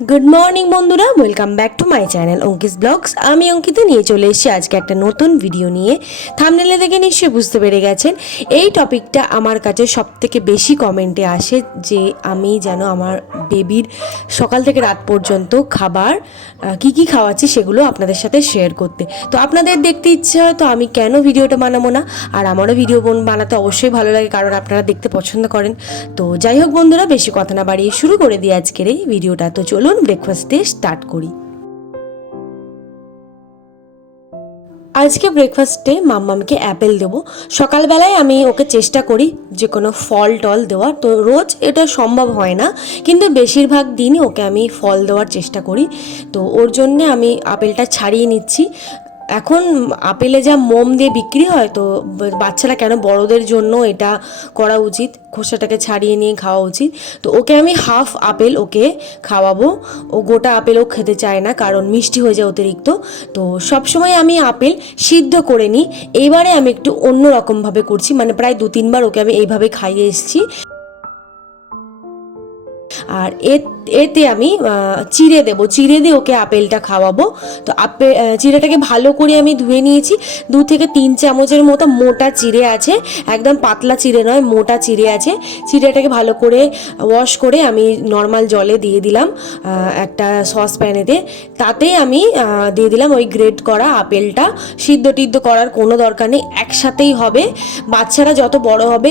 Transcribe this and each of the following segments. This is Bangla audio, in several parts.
গুড মর্নিং বন্ধুরা। Welcome back to my channel Ankis blogs আমি অঙ্কিতা, নিয়ে চলে এসেছি আজকে একটা নতুন ভিডিও নিয়ে। থামনেলে দেখে নিশ্চয়ই বুঝতে পেরে গেছেন। এই টপিকটা আমার কাছে সব থেকে বেশি কমেন্টে আসে যে, আমি যেন আমার বেবির সকাল থেকে রাত পর্যন্ত খাবার কি কি খাওয়াচ্ছি সেগুলো আপনাদের সাথে শেয়ার করতে। তো আপনাদের দেখতে ইচ্ছে হয়, তো আমি কেন ভিডিওটা বানাবো না? আর আমারও ভিডিও বানাতে অবশ্যই ভালো লাগে, কারণ আপনারা দেখতে পছন্দ করেন। তো যাই হোক বন্ধুরা, বেশি কথা না বাড়িয়ে শুরু করে দিই আজকের এই ভিডিওটা তো চলুন ব্রেকফাস্ট দিয়ে স্টার্ট করি। আজকে ব্রেকফাস্টে মাম্মামকে অ্যাপেল দেবো। সকালবেলায় আমি ওকে চেষ্টা করি যে কোনো ফল টল দেওয়ার। তো রোজ এটা সম্ভব হয় না, কিন্তু বেশিরভাগ দিনই ওকে আমি ফল দেওয়ার চেষ্টা করি। তো ওর জন্যে আমি আপেলটা ছাড়িয়ে নিচ্ছি। এখন আপেলে যা মোম দিয়ে বিক্রি হয়, তো বাচ্চারা কেন বড়দের জন্য এটা করা উচিত? খোসাটাকে ছাড়িয়ে নিয়ে খাওয়া উচিত। তো ওকে আমি হাফ আপেল ওকে খাওয়াবো। ও গোটা আপেলও খেতে চায় না, কারণ মিষ্টি হয়ে যায় অতিরিক্ত। তো সবসময় আমি আপেল সিদ্ধ করে নিই। এইবারে আমি একটু অন্য রকমভাবে করছি মানে প্রায় দু তিনবার ওকে আমি এইভাবে খাইয়ে এসেছি। আর এতে আমি চিড়ে দেবো। চিড়ে দিয়ে ওকে আপেলটা খাওয়াবো। তো আপেল চিড়েটাকে ভালো করে আমি ধুয়ে নিয়েছি। দু থেকে তিন চামচের মতো মোটা চিড়ে আছে। একদম পাতলা চিড়ে নয়, মোটা চিড়ে আছে। চিড়েটাকে ভালো করে ওয়াশ করে আমি নর্মাল জলে দিয়ে দিলাম একটা সস প্যানেতে তাতেই আমি দিয়ে দিলাম ওই গ্রেট করা আপেলটা। সিদ্ধ টিদ্ধ করার কোনো দরকার নেই, একসাথেই হবে। বাচ্চারা যত বড় হবে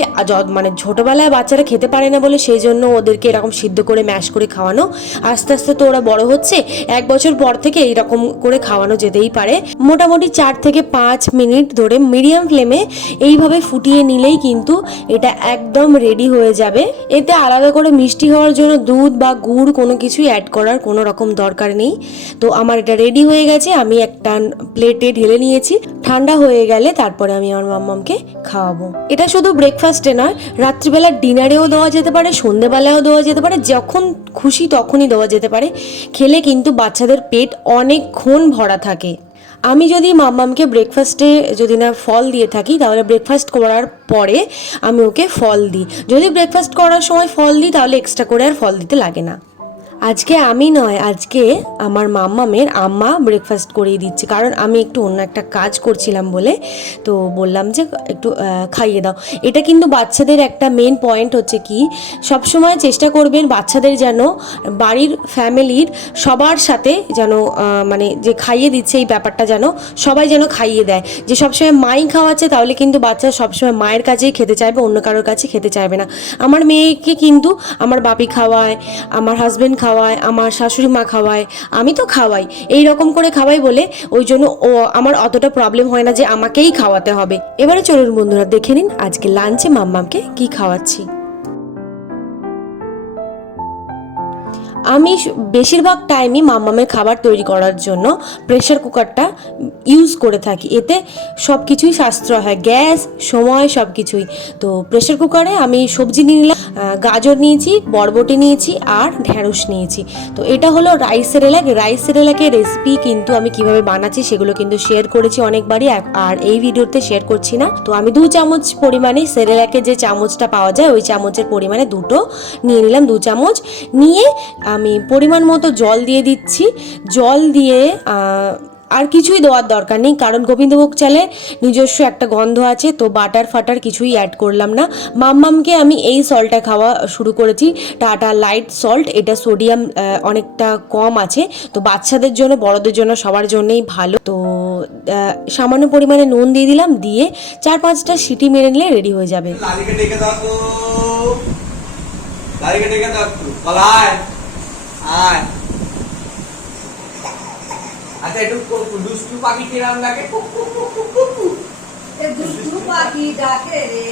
মানে ছোটোবেলায় বাচ্চারা খেতে পারে না বলে, সেই জন্য ওদেরকে এরকম সিদ্ধ করে ম্যাশ করে খাওয়ানো। আস্তে আস্তে তো ওরা বড় হচ্ছে, এক বছর পর থেকে এইরকম করে খাওয়ানো যেতেই পারে। মোটামুটি চার থেকে পাঁচ মিনিট ধরে মিডিয়াম ফ্লেমে এইভাবে ফুটিয়ে নিলেই কিন্তু এটা একদম রেডি হয়ে যাবে। এতে আলাদা করে মিষ্টি হওয়ার জন্য দুধ বা গুড় কোনো কিছুই অ্যাড করার কোনো রকম দরকার নেই। তো আমার এটা রেডি হয়ে গেছে, আমি একটা প্লেটে ঢেলে নিয়েছি। ঠান্ডা হয়ে গেলে তারপরে আমি আমার মাম্মামকে খাওয়াবো। এটা শুধু ব্রেকফাস্টে নয় রাত্রিবেলা ডিনারেও দেওয়া যেতে পারে, সন্ধেবেলায়ও দেওয়া যেতে পারে যখন খুশি তখনই দেওয়া যেতে পারে। খেলে কিন্তু বাচ্চাদের পেট অনেকক্ষণ ভরা থাকে। আমি যদি মাম্মামকে ব্রেকফাস্টে যদি না ফল দিয়ে থাকি, তাহলে ব্রেকফাস্ট করার পরে আমি ওকে ফল দিই। যদি ব্রেকফাস্ট করার সময় ফল দিই, তাহলে এক্সট্রা করে আর ফল দিতে লাগে না। আজকে আমি নয়, আজকে আমার মাম্মামের আম্মা ব্রেকফাস্ট করিয়ে দিচ্ছে। কারণ আমি একটু অন্য একটা কাজ করছিলাম বলে। তো বললাম যে একটু খাইয়ে দাও। এটা কিন্তু বাচ্চাদের একটা মেন পয়েন্ট হচ্ছে কি, সবসময় চেষ্টা করবেন বাচ্চাদের যেন বাড়ির ফ্যামিলির সবার সাথে যেন মানে যে খাইয়ে দিচ্ছে এই ব্যাপারটা যেন সবাই যেন খাইয়ে দেয়। যে সবসময় মাই খাওয়াচ্ছে তাহলে কিন্তু বাচ্চা সবসময় মায়ের কাছেই খেতে চাইবে, অন্য কারোর কাছে খেতে চাইবে না। আমার মেয়েকে কিন্তু আমার বাপি খাওয়ায়, আমার হাজবেন্ড খাওয়ায়, আমার শাশুড়ি মা খাওয়ায়, আমি তো খাওয়াই। এই রকম করে খাওয়াই বলে ওই জন্য ও, আমার অতটা প্রবলেম হয় না যে আমাকেই খাওয়াতে হবে। এবারে চলুন বন্ধুরা, দেখে নিন আজকে লাঞ্চে মাম্মামকে কি খাওয়াচ্ছি। আমি বেশিরভাগ টাইমই মাম্মামের খাবার তৈরি করার জন্য প্রেশার কুকারটা ইউজ করে থাকি। এতে সব কিছুই সাশ্রয় হয়, গ্যাস, সময় সব কিছুই তো প্রেশার কুকারে আমি সবজি নিয়ে নিলাম গাজর নিয়েছি, বরবটি নিয়েছি আর ঢ্যাঁড়স নিয়েছি। তো এটা হলো রাইস সেরেলাক রাইস সেরেলাকের রেসিপি কিন্তু আমি কীভাবে বানাচ্ছি সেগুলো কিন্তু শেয়ার করেছি অনেকবারই। আর এই ভিডিওতে শেয়ার করছি না। তো আমি দু চামচ পরিমাণে সেরেলাকে যে চামচটা পাওয়া যায়, ওই চামচের পরিমাণে দুটো নিয়ে নিলাম, দু চামচ। নিয়ে আমি পরিমাণ মতো জল দিয়ে দিচ্ছি। জল দিয়ে আর কিছুই দেওয়ার দরকার নেই, কারণ গোবিন্দভোগ চালে নিজস্ব একটা গন্ধ আছে, তো বাটার ফাটার কিছুই অ্যাড করলাম না। মাম্মামকে আমি এই সল্টটা খাওয়া শুরু করেছি, টাটা লাইট সল্ট এটা সোডিয়াম অনেকটা কম আছে, তো বাচ্চাদের জন্য, বড়দের জন্য, সবার জন্যই ভালো। তো সামান্য পরিমাণে নুন দিয়ে দিলাম, দিয়ে চার পাঁচটা সিটি মেরে নিলে রেডি হয়ে যাবে। আয়। একটু দুষ্টু পাখি কিরাম দুষ্টু পাখি ডাকে রে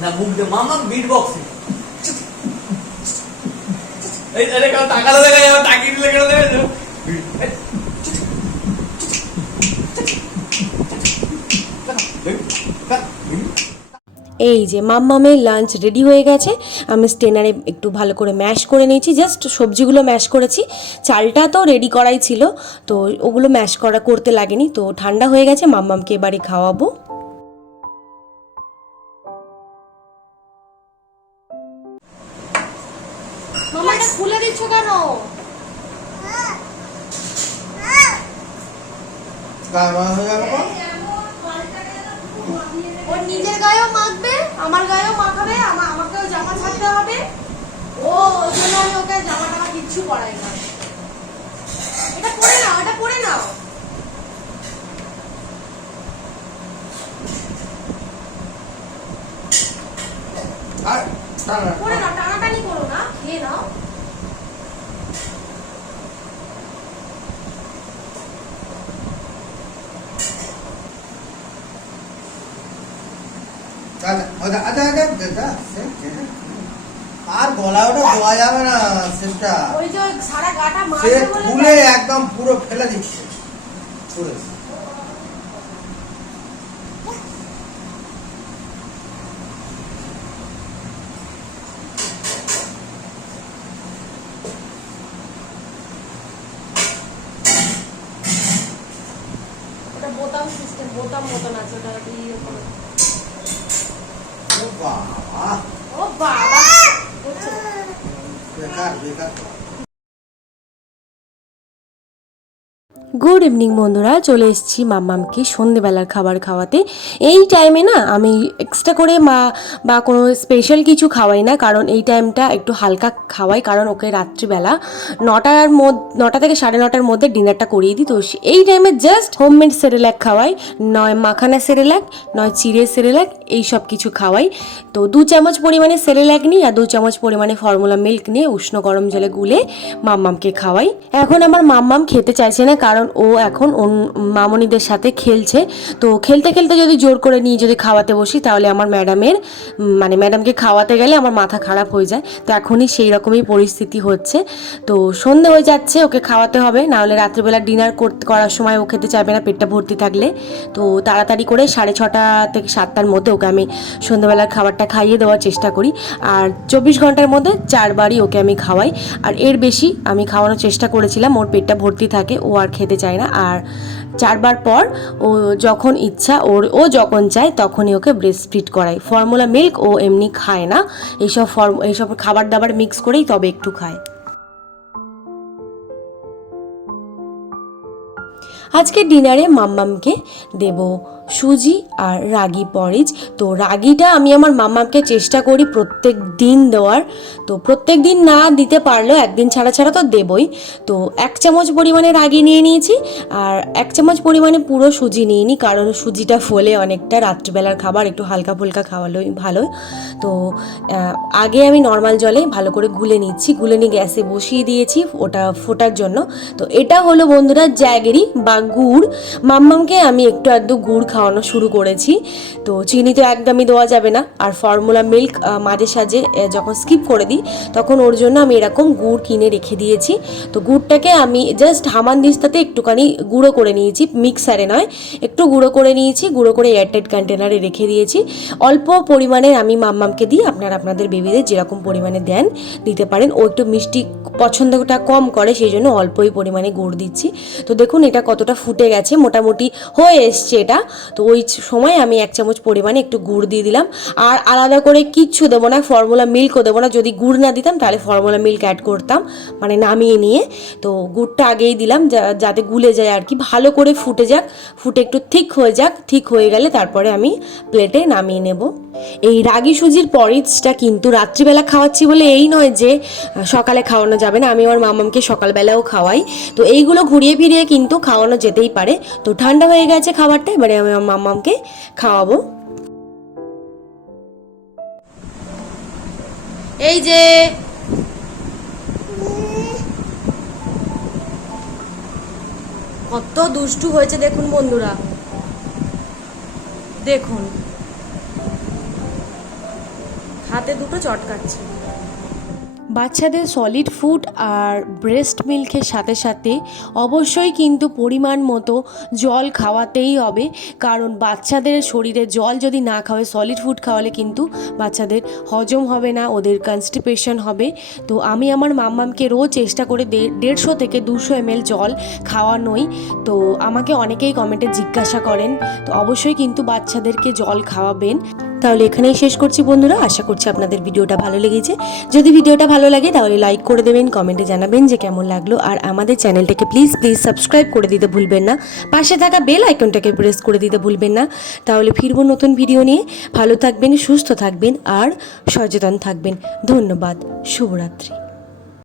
না মুখ দিয়ে মামা বিট বক্সিং এই আরে কেউ তাকালো দেখা যাবে তাকিয়ে দিলে কেউ দেখা যাবে এই যে মাম্মামের লাঞ্চ রেডি হয়ে গেছে। আমি স্টেনারে একটু ভালো করে ম্যাশ করে নিয়েছি। জাস্ট সবজিগুলো ম্যাশ করেছি। চালটা তো রেডি করাই ছিল। তো ওগুলো ম্যাশ করা করতে লাগেনি। তো ঠান্ডা হয়ে গেছে। মাম্মামকে এবারে খাওয়াবো। খুলে দিচ্ছ কেন? ওর নিজের গায়েও মাখবে আমার গায়েও মাখাবে আমা- আমাকেও জামা ছাড়তে হবে। ও ওই জন্য আমি ওকে জামা টামা কিচ্ছু পরাই না। এটা পরে নাও এটা পরে নাও। আর, টানা, পরে নাও টানাটানি করো না খেয়ে নাও। আর গলা ওটা দেওয়া যাবে না সেটা সে খুলে একদম পুরো ফেলে দিচ্ছে। পুরো। বোতাম সিস্টেম বোতাম মতন আছে ওটা ও বাবা ও বাবা বেকার বেকার গুড ইভিনিং বন্ধুরা, চলে এসেছি মাম্মামকে সন্ধেবেলার খাবার খাওয়াতে। এই টাইমে না আমি এক্সট্রা করে মা বা কোনো স্পেশাল কিছু খাওয়াই না, কারণ এই টাইমটা একটু হালকা খাওয়াই, কারণ ওকে রাত্রিবেলা নটার মধ্যে নটা থেকে সাড়ে নটার মধ্যে ডিনারটা করিয়ে দিই। তো এই টাইমে জাস্ট হোমমেড সেরেল্যাক খাওয়াই, নয় মাখানা সেরেল্যাক নয় চিড়ে সেরেল্যাক এই সব কিছু খাওয়াই। তো দু চামচ পরিমাণে সেরেল্যাক নিই আর দু চামচ পরিমাণে ফর্মুলা মিল্ক নিয়ে উষ্ণ গরম জলে গুলে মাম্মামকে খাওয়াই। এখন আমার মাম্মাম খেতে চাইছে না, কারণ ও এখন মামনিদের সাথে খেলছে। তো খেলতে খেলতে যদি জোর করে নিয়ে যদি খাওয়াতে বসি, তাহলে আমার ম্যাডামের মানে ম্যাডামকে খাওয়াতে গেলে আমার মাথা খারাপ হয়ে যায়। তো এখনই সেই রকমই পরিস্থিতি হচ্ছে। তো সন্ধে হয়ে যাচ্ছে, ওকে খাওয়াতে হবে। নাহলে রাত্রিবেলা ডিনার করতে, করার সময় ও খেতে চাইবে না পেটটা ভর্তি থাকলে। তো তাড়াতাড়ি করে সাড়ে ছটা থেকে সাতটার মধ্যে ওকে আমি সন্ধ্যেবেলার খাবারটা খাইয়ে দেওয়ার চেষ্টা করি। আর চব্বিশ ঘণ্টার মধ্যে চারবারই ওকে আমি খাওয়াই। আর এর বেশি আমি খাওয়ানোর চেষ্টা করেছিলাম, ওর পেটটা ভর্তি থাকে, ও আর খেতে চায় না। আর চারবার পর ও যখন ইচ্ছা ওর, ও যখন চায় তখনই ওকে ব্রেস্ট ফিট করায়। ফর্মুলা মিল্ক ও এমনি খায় না। এইসব ফর্ম এইসব খাবার দাবার মিক্স করেই তবে একটু খায়। আজকে ডিনারে মাম্মামকে দেব সুজি আর রাগি পরিজ তো রাগিটা আমি আমার মাম্মামকে চেষ্টা করি প্রত্যেক দিন দেওয়ার। তো প্রত্যেক দিন না দিতে পারলেও একদিন ছাড়া ছাড়া তো দেবই। তো এক চামচ পরিমাণে রাগি নিয়ে নিয়েছি আর এক চামচ পরিমাণে পুরো সুজি নিয়ে নিই কারণ সুজিটা ফোলে অনেকটা রাত্রিবেলার খাবার একটু হালকা ফুলকা খাওয়ালোই ভালো তো আগে আমি নর্মাল জলে ভালো করে গুলে নিচ্ছি। গুলে নিয়ে গ্যাসে বসিয়ে দিয়েছি ওটা ফোটার জন্য। তো এটা হলো বন্ধুরা জ্যাগেরি বা গুড়। মাম্মামকে আমি একটু আধটু গুড় খাওয়ানো শুরু করেছি। তো চিনি তো একদমই দেওয়া যাবে না। আর ফর্মুলা মিল্ক মাঝে সাঝে যখন স্কিপ করে দিই, তখন ওর জন্য আমি এরকম গুড় কিনে রেখে দিয়েছি। তো গুড়টাকে আমি জাস্ট হামান দিস্তাতে একটুখানি গুঁড়ো করে নিয়েছি মিক্সারে নয়, একটু গুঁড়ো করে নিয়েছি, গুঁড়ো করে এয়ারটাইট কন্টেনারে রেখে দিয়েছি। অল্প পরিমাণে আমি মাম্মামকে দিই, আপনারা আপনাদের বেবিদের যেরকম পরিমাণে দেন, দিতে পারেন। ও একটু মিষ্টি পছন্দটা কম করে সেই জন্য অল্পই পরিমাণে গুড় দিচ্ছি। তো দেখুন, এটা কতটা ফুটে গেছে, মোটামুটি হয়ে এসছে এটা। তো ওই সময় আমি এক চামচ পরিমাণে একটু গুড় দিয়ে দিলাম। আর আলাদা করে কিচ্ছু দেবো না ফর্মুলা মিল্কও দেবো না। যদি গুড় না দিতাম, তাহলে ফর্মুলা মিল্ক অ্যাড করতাম মানে নামিয়ে নিয়ে। তো গুড়টা আগেই দিলাম যাতে গুলে যায় আর কি। ভালো করে ফুটে যাক, ফুটে একটু ঠিক হয়ে যাক। ঠিক হয়ে গেলে তারপরে আমি প্লেটে নামিয়ে নেব। এই রাগি সুজির পরিচটা কিন্তু রাত্রিবেলা খাওয়াচ্ছি বলে এই নয় যে সকালে খাওয়ানো যাবে না। আমি আমার মামামকে সকালবেলাও খাওয়াই। তো এইগুলো ঘুরিয়ে ফিরিয়ে কিন্তু খাওয়ানো যেতেই পারে। তো ঠান্ডা হয়ে গেছে খাবারটা, এবারে আমি মামামকে খাওয়াবো। এই যে। কত দুষ্টু হয়েছে দেখুন বন্ধুরা। দেখুন। হাতে দুটো চটকাচ্ছে। বাচ্চাদের সলিড ফুড আর ব্রেস্ট মিল্কের সাথে সাথে অবশ্যই কিন্তু পরিমাণ মতো জল খাওয়াতেই হবে। কারণ বাচ্চাদের শরীরে জল যদি না খাওয়ায় সলিড ফুড খাওয়ালে কিন্তু বাচ্চাদের হজম হবে না, ওদের কনস্টিপেশন হবে। তো আমি আমার মাম্মামকে রোজ চেষ্টা করে দেড়শো থেকে দুশো এমএল জল খাওয়ানোই। তো আমাকে অনেকেই কমেন্টে জিজ্ঞাসা করেন, তো অবশ্যই কিন্তু বাচ্চাদেরকে জল খাওয়াবেন। তাহলে এখানেই শেষ করছি বন্ধুরা। আশা করছি আপনাদের ভিডিওটা ভালো লেগেছে। যদি ভিডিওটা ভালো লাগে তাহলে লাইক করে দেবেন কমেন্টে জানাবেন যে কেমন লাগল। আর আমাদের চ্যানেলটাকে প্লিজ প্লিজ সাবস্ক্রাইব করে দিতে ভুলবেন না। পাশে থাকা বেল আইকনটাকে প্রেস করে দিতে ভুলবেন না। তাহলে ফিরব নতুন ভিডিও নিয়ে। ভালো থাকবেন, সুস্থ থাকবেন, আর সচেতন থাকবেন। ধন্যবাদ। শুভরাত্রি।